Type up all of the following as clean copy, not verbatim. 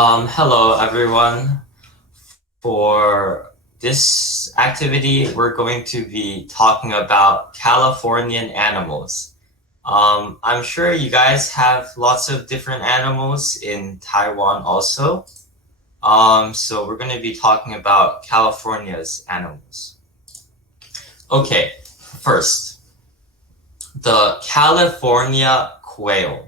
Hello everyone. For this activity, we're going to be talking about Californian animals. I'm sure you guys have lots of different animals in Taiwan also. So we're going to be talking about California's animals. Okay, first, the California quail.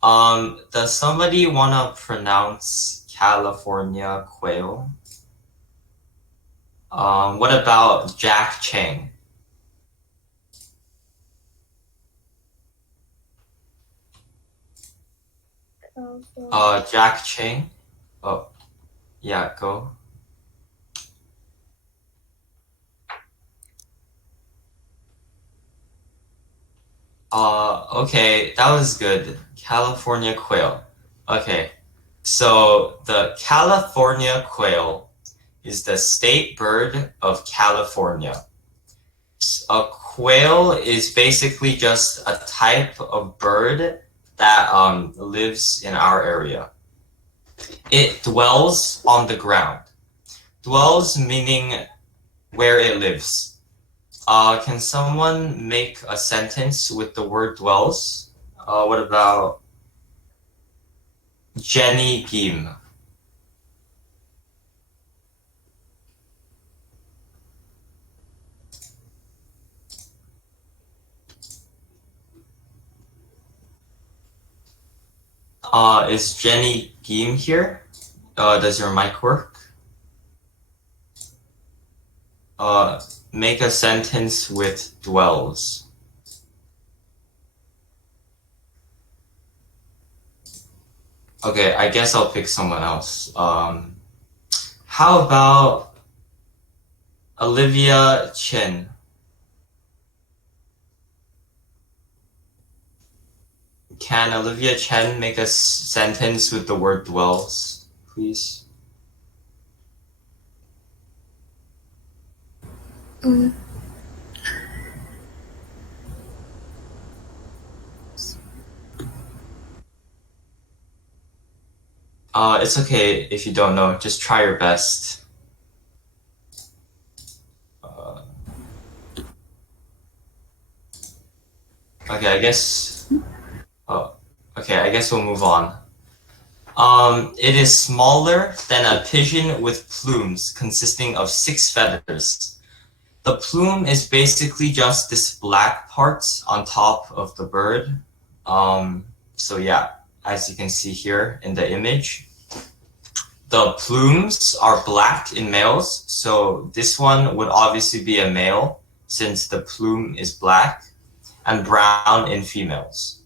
Does somebody want to pronounce California quail? What about Jack Chang? Jack Chang? Oh, yeah, go. Okay, that was good. California quail. Okay, so the California quail is the state bird of California. A quail is basically just a type of bird that lives in our area. It dwells on the ground. Dwells meaning where it lives. Can someone make a sentence with the word dwells? What about Jenny Kim? Is Jenny Kim here? Does your mic work? Make a sentence with dwells. Okay, I guess I'll pick someone else. How about Olivia Chen? Can Olivia Chen make a sentence with the word dwells, please? It's okay if you don't know. Just try your best. Okay, I guess. Okay, I guess we'll move on. It is smaller than a pigeon with plumes consisting of 6 feathers. The plume is basically just this black part on top of the bird. So yeah, as you can see here in the image, the plumes are black in males. So this one would obviously be a male since the plume is black, and brown in females.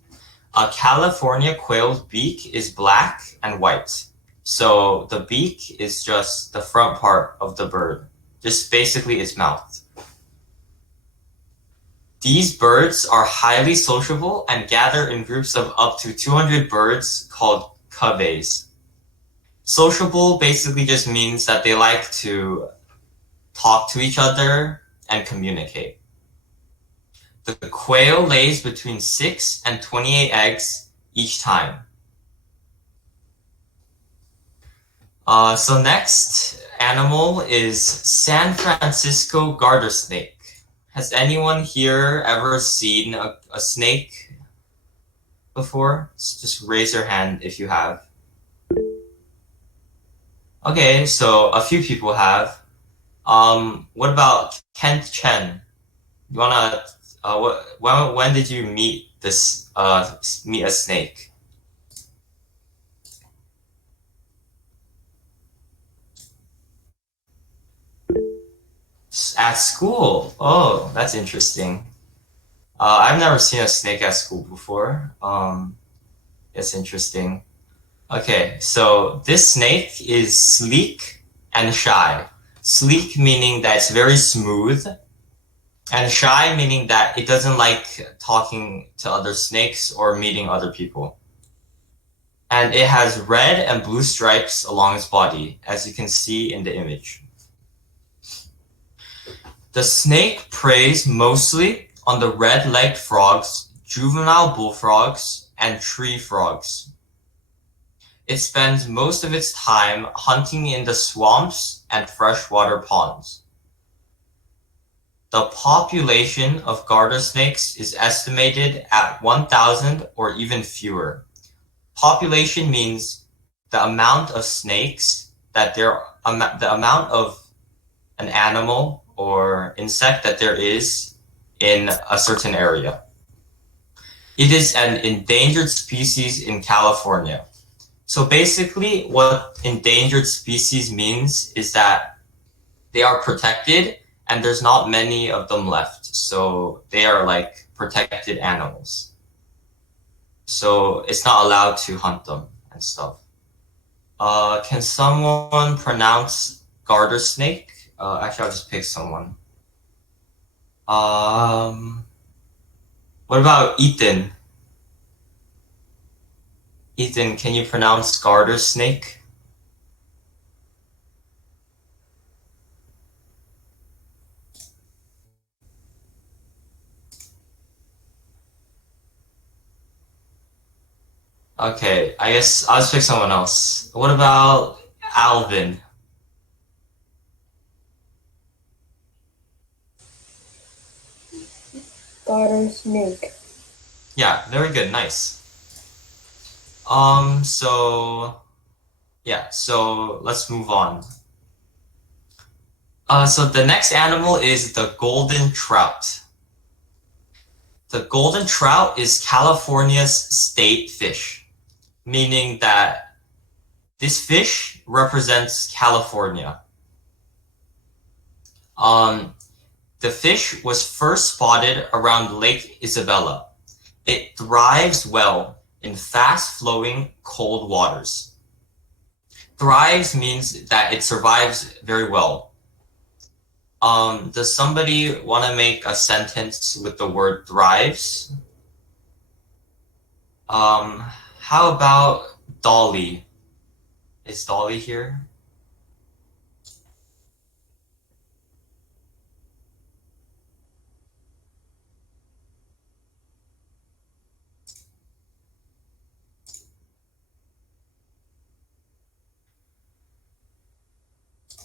A California quail's beak is black and white. So the beak is just the front part of the bird, just basically its mouth. These birds are highly sociable and gather in groups of up to 200 birds called coveys. Sociable basically just means that they like to talk to each other and communicate. The quail lays between 6 and 28 eggs each time. So next animal is San Francisco garter snake. Has anyone here ever seen a snake before? Just raise your hand if you have. Okay, so a few people have. What about Kent Chen? You wanna when did you meet meet a snake? At school. Oh, that's interesting. I've never seen a snake at school before. It's interesting. Okay, so this snake is sleek and shy. Sleek meaning that it's very smooth, and shy meaning that it doesn't like talking to other snakes or meeting other people. And it has red and blue stripes along its body, as you can see in the image. The snake preys mostly on the red-legged frogs, juvenile bullfrogs, and tree frogs. It spends most of its time hunting in the swamps and freshwater ponds. The population of garter snakes is estimated at 1,000 or even fewer. Population means the amount of snakes that the amount of an animal or insect that there is in a certain area. It is an endangered species in California. So basically, what endangered species means is that they are protected and there's not many of them left. So they are like protected animals. So it's not allowed to hunt them and stuff. Can someone pronounce garter snake? Actually, I'll just pick someone. What about Ethan? Ethan, can you pronounce garter snake? Okay, I guess I'll just pick someone else. What about Alvin? Garter snake. Yeah, very good, nice. So let's move on. So the next animal is the golden trout. The golden trout is California's state fish, meaning that this fish represents California. The fish was first spotted around Lake Isabella. It thrives well in fast-flowing cold waters. Thrives means that it survives very well. Does somebody want to make a sentence with the word thrives? How about Dolly? Is Dolly here?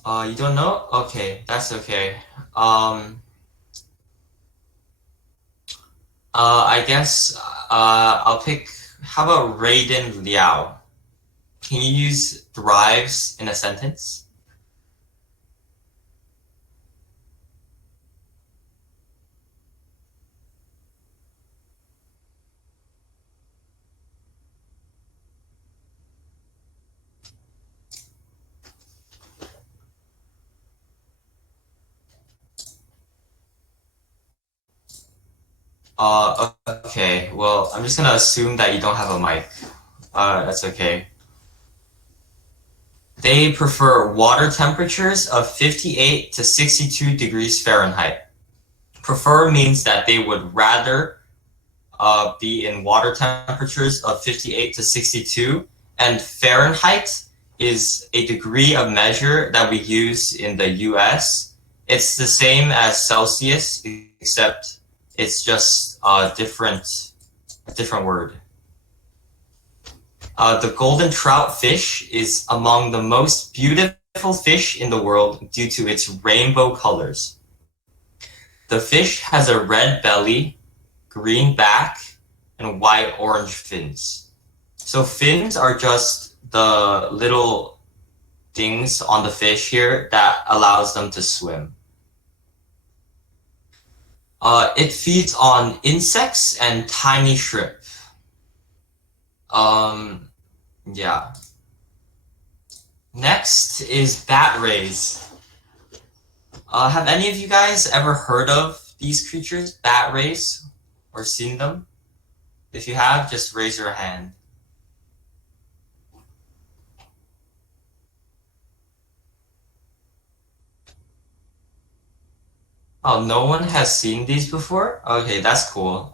You don't know? Okay, that's okay. I guess I'll pick. How about Raiden Liao? Can you use thrives in a sentence? Okay. Well, I'm just gonna assume that you don't have a mic. That's okay. They prefer water temperatures of 58 to 62 degrees Fahrenheit. Prefer means that they would rather be in water temperatures of 58 to 62, and Fahrenheit is a degree of measure that we use in the US. It's the same as Celsius, except it's just a different word. The golden trout fish is among the most beautiful fish in the world due to its rainbow colors. The fish has a red belly, green back, and white-orange fins. So fins are just the little things on the fish here that allows them to swim. It feeds on insects and tiny shrimp. Yeah. Next is bat rays. Have any of you guys ever heard of these creatures, bat rays, or seen them? If you have, just raise your hand. Oh, no one has seen these before? Okay, that's cool.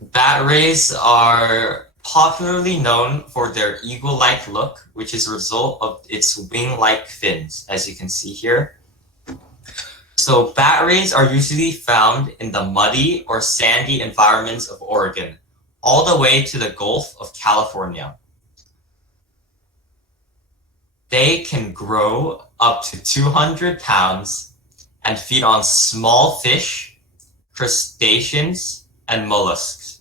Bat rays are popularly known for their eagle-like look, which is a result of its wing-like fins, as you can see here. So bat rays are usually found in the muddy or sandy environments of Oregon, all the way to the Gulf of California. They can grow up to 200 pounds and feed on small fish, crustaceans, and mollusks.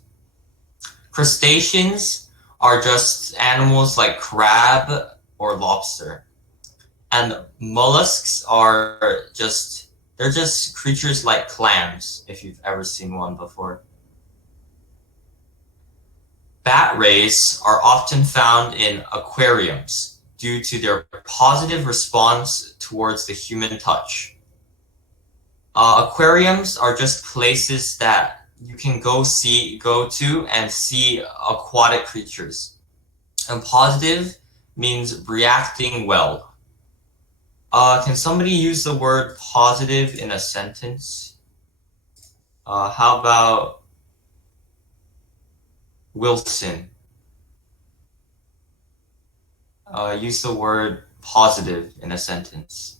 Crustaceans are just animals like crab or lobster. And mollusks are they're just creatures like clams, if you've ever seen one before. Bat rays are often found in aquariums due to their positive response towards the human touch. Aquariums are just places that you can go to and see aquatic creatures. And positive means reacting well. Can somebody use the word positive in a sentence? How about Wilson? Use the word positive in a sentence.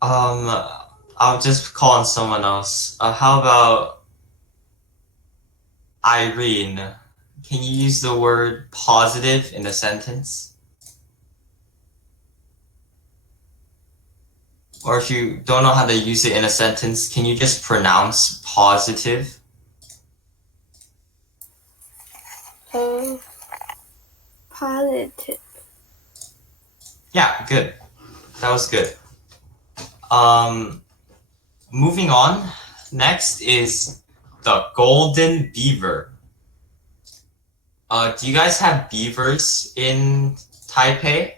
I'll just call on someone else. How about Irene? Can you use the word positive in a sentence? Or if you don't know how to use it in a sentence, can you just pronounce positive? Positive. Yeah, good. That was good. Moving on, next is the golden beaver. Do you guys have beavers in Taipei?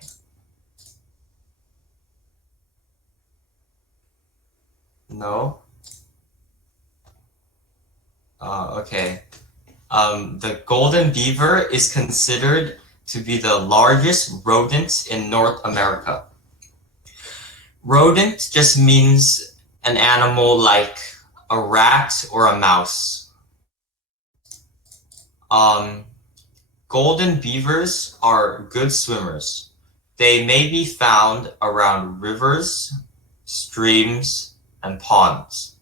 No? Okay. The golden beaver is considered to be the largest rodent in North America. Rodent just means an animal like a rat or a mouse. Golden beavers are good swimmers. They may be found around rivers, streams, and ponds.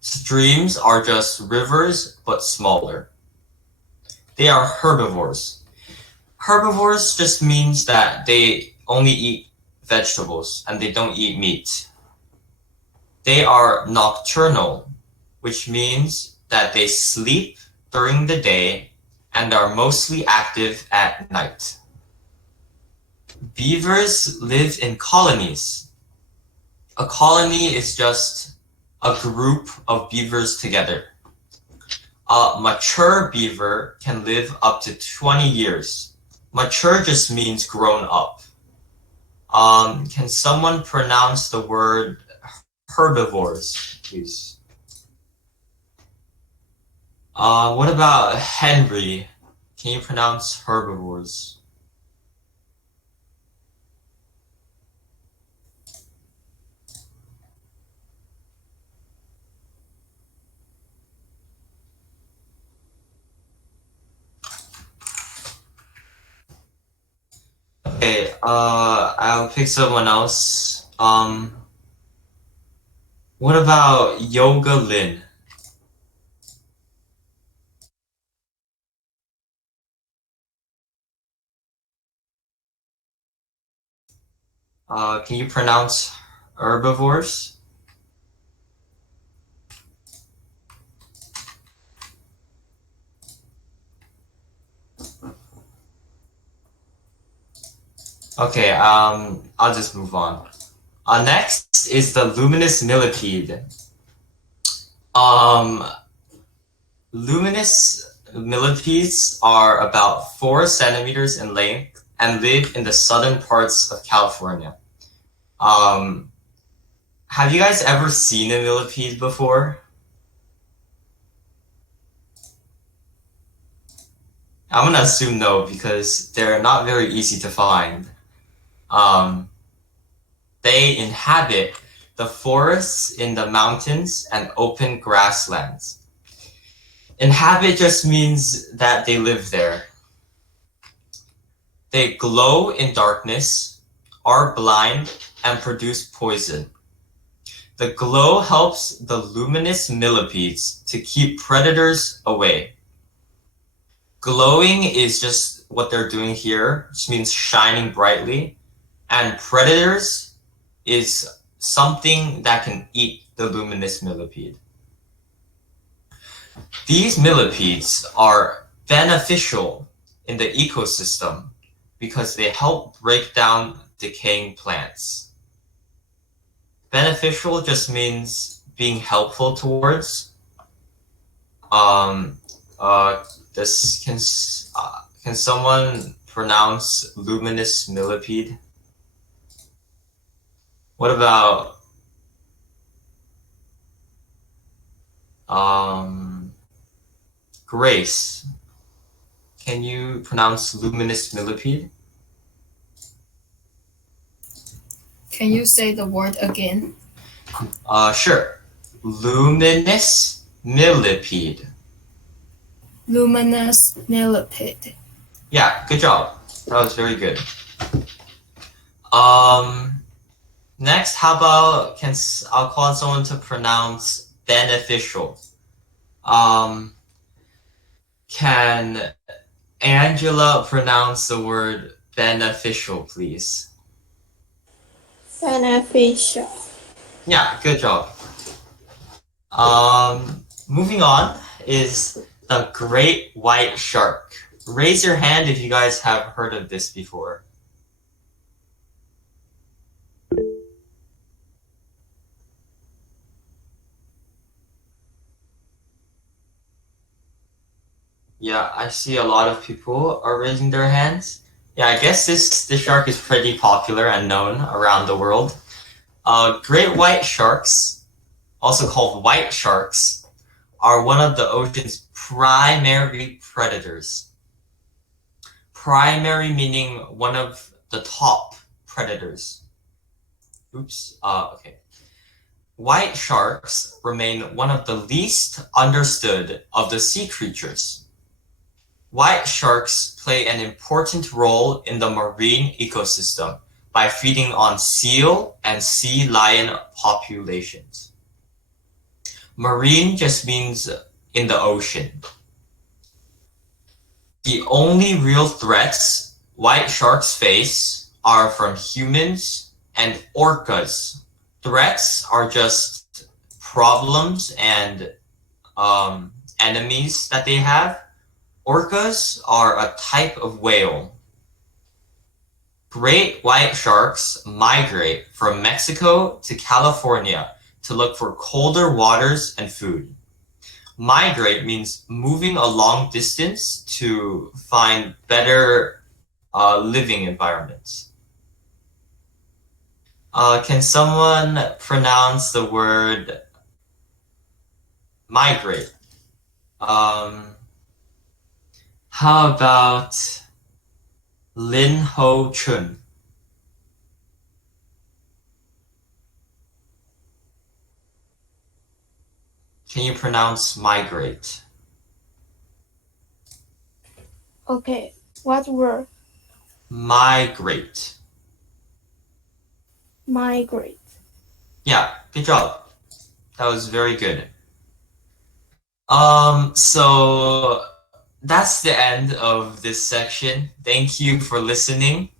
Streams are just rivers, but smaller. They are herbivores. Herbivores just means that they only eat vegetables and they don't eat meat. They are nocturnal, which means that they sleep during the day and are mostly active at night. Beavers live in colonies. A colony is just a group of beavers together. A mature beaver can live up to 20 years. Mature just means grown up. Can someone pronounce the word herbivores, please? What about Henry? Can you pronounce herbivores? Okay, I'll pick someone else. What about Yoga Lin? Can you pronounce herbivores? Okay, I'll just move on. Next is the Luminous Millipede. Luminous millipedes are about 4 centimeters in length and live in the southern parts of California. Have you guys ever seen a millipede before? I'm gonna assume no, because they're not very easy to find. They inhabit the forests in the mountains and open grasslands. Inhabit just means that they live there. They glow in darkness, are blind, and produce poison. The glow helps the luminous millipedes to keep predators away. Glowing is just what they're doing here, which means shining brightly. And predators is something that can eat the luminous millipede. These millipedes are beneficial in the ecosystem because they help break down decaying plants. Beneficial just means being helpful towards. This can someone pronounce luminous millipede? What about Grace? Can you pronounce luminous millipede? Can you say the word again? Sure. Luminous millipede. Luminous millipede. Yeah, good job. That was very good. Next, how about I'll call on someone to pronounce beneficial. Can Angela pronounce the word beneficial, please? Beneficial. Yeah, good job. Moving on is the great white shark. Raise your hand if you guys have heard of this before. Yeah, I see a lot of people are raising their hands. Yeah, I guess this shark is pretty popular and known around the world. Great white sharks, also called white sharks, are one of the ocean's primary predators. Primary meaning one of the top predators. Oops, okay. White sharks remain one of the least understood of the sea creatures. White sharks play an important role in the marine ecosystem by feeding on seal and sea lion populations. Marine just means in the ocean. The only real threats white sharks face are from humans and orcas. Threats are just problems and enemies that they have. Orcas are a type of whale. Great white sharks migrate from Mexico to California to look for colder waters and food. Migrate means moving a long distance to find better living environments. Can someone pronounce the word migrate? How about Lin Ho Chun? Can you pronounce migrate? Okay, what word? Migrate. Migrate. Yeah, good job. That was very good. So that's the end of this section. Thank you for listening.